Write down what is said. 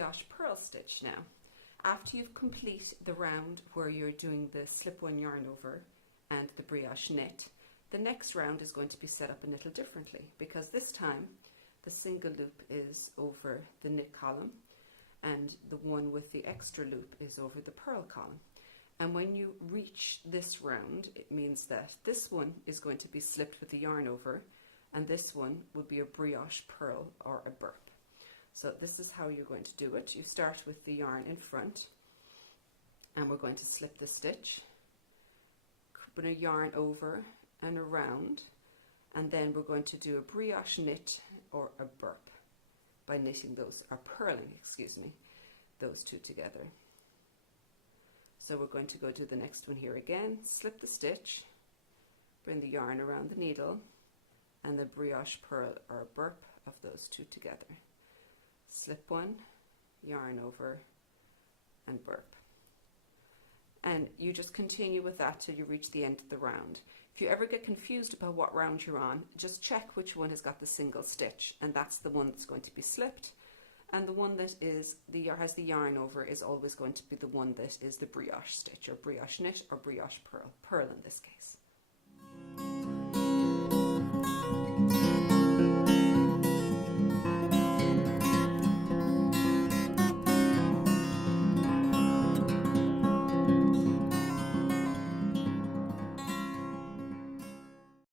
brioche purl stitch now. After you've complete the round where you're doing the slip-one yarn over and the brioche knit, the next round is going to be set up a little differently, because this time the single loop is over the knit column and the one with the extra loop is over the purl column. And when you reach this round, it means that this one is going to be slipped with the yarn over, and this one will be a brioche purl or a burp. So this is how you're going to do it. You start with the yarn in front, and we're going to slip the stitch, put a yarn over and around, and then we're going to do a brioche knit or a burp by knitting those, or purling, excuse me, those two together. So we're going to go do the next one here again, slip the stitch, bring the yarn around the needle, and the brioche purl or burp of those two together. Slip one, yarn over, and burp. And you just continue with that till you reach the end of the round. If you ever get confused about what round you're on, just check which one has got the single stitch, and that's the one that's going to be slipped. And the one that has the yarn over is always going to be the one that is the brioche stitch, or brioche knit, or brioche purl in this case.